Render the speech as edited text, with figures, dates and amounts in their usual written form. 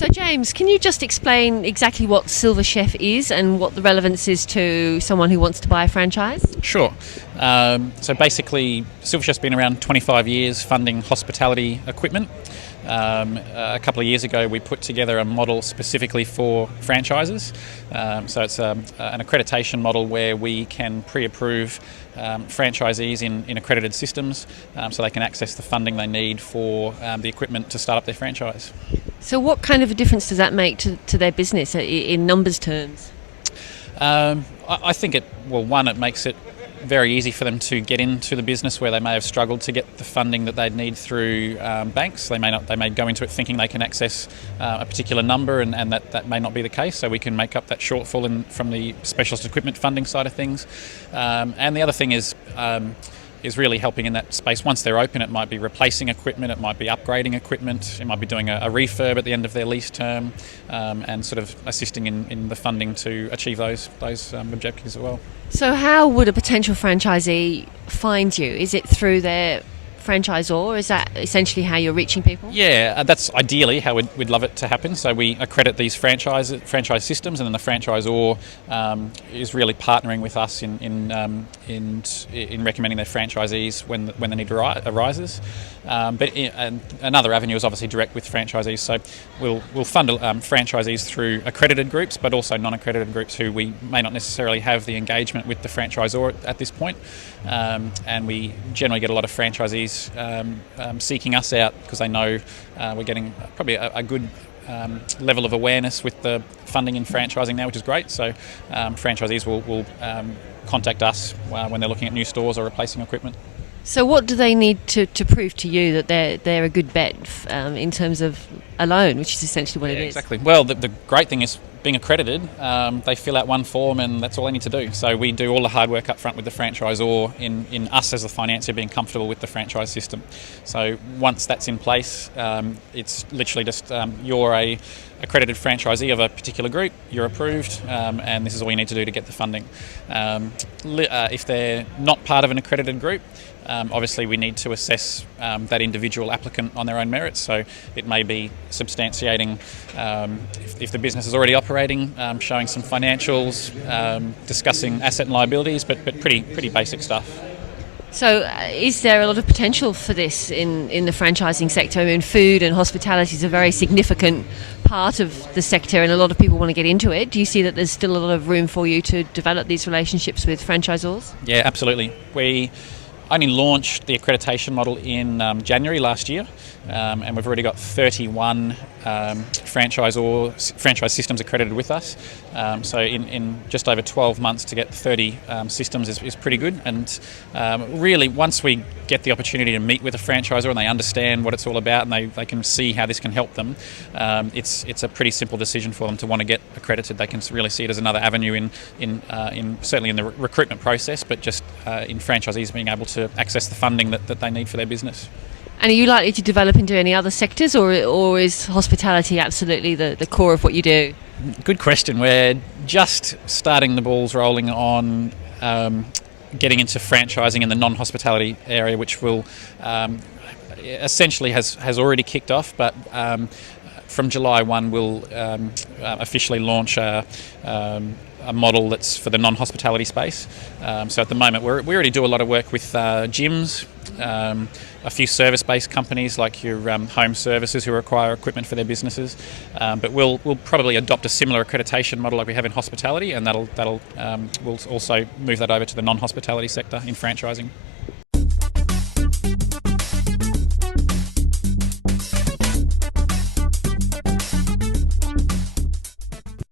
So James, can you just explain exactly what Silver Chef is and what the relevance is to someone who wants to buy a franchise? Sure. So basically, Silver Chef's been around 25 years funding hospitality equipment. A couple of years ago, we put together a model specifically for franchises. So it's an accreditation model where we can pre-approve franchisees in accredited systems so they can access the funding they need for the equipment to start up their franchise. So what kind of a difference does that make to their business in numbers terms? I think it makes it very easy for them to get into the business where they may have struggled to get the funding that they'd need through banks. They may go into it thinking they can access a particular number, and that may not be the case. So we can make up that shortfall from the specialist equipment funding side of things. And the other thing is really helping in that space. Once they're open, it might be replacing equipment, it might be upgrading equipment, it might be doing a refurb at the end of their lease term, and sort of assisting in the funding to achieve those objectives as well. So how would a potential franchisee find you? Is it through their franchisor? Is that essentially how you're reaching people? Yeah, that's ideally how we'd love it to happen. So we accredit these franchise systems, and then the franchisor is really partnering with us in recommending their franchisees when the need arises. But another avenue is obviously direct with franchisees. So we'll fund franchisees through accredited groups, but also non-accredited groups who we may not necessarily have the engagement with the franchisor at this point. And we generally get a lot of franchisees seeking us out because they know we're getting probably a good level of awareness with the funding in franchising now, which is great. So franchisees will contact us when they're looking at new stores or replacing equipment. So what do they need to prove to you that they're a good bet in terms of a loan, which is essentially what it is? Exactly. Well, the great thing is being accredited, they fill out one form and that's all they need to do. So we do all the hard work up front with the franchisor in us as the financier being comfortable with the franchise system. So once that's in place, it's literally just you're a accredited franchisee of a particular group, you're approved, and this is all you need to do to get the funding. If they're not part of an accredited group, obviously we need to assess that individual applicant on their own merits. So it may be substantiating if the business is already operating, showing some financials, discussing asset and liabilities, but pretty basic stuff. So is there a lot of potential for this in the franchising sector? I mean, food and hospitality is a very significant part of the sector and a lot of people want to get into it. Do you see that there's still a lot of room for you to develop these relationships with franchisors? Yeah, absolutely. We only launched the accreditation model in January last year, and we've already got 31 franchise systems accredited with us. So in just over 12 months to get 30 systems is pretty good. And really, once we get the opportunity to meet with a franchisor and they understand what it's all about and they can see how this can help them, it's a pretty simple decision for them to want to get accredited. They can really see it as another avenue in certainly in the recruitment process, but just in franchisees being able to access the funding that they need for their business. And are you likely to develop into any other sectors, or is hospitality absolutely the core of what you do? Good question. We're just starting the balls rolling on getting into franchising in the non-hospitality area, which will essentially has already kicked off, but from July 1 we'll officially launch a model that's for the non-hospitality space. So at the moment we already do a lot of work with gyms, a few service-based companies like your home services who require equipment for their businesses, but we'll probably adopt a similar accreditation model like we have in hospitality, and we'll also move that over to the non-hospitality sector in franchising.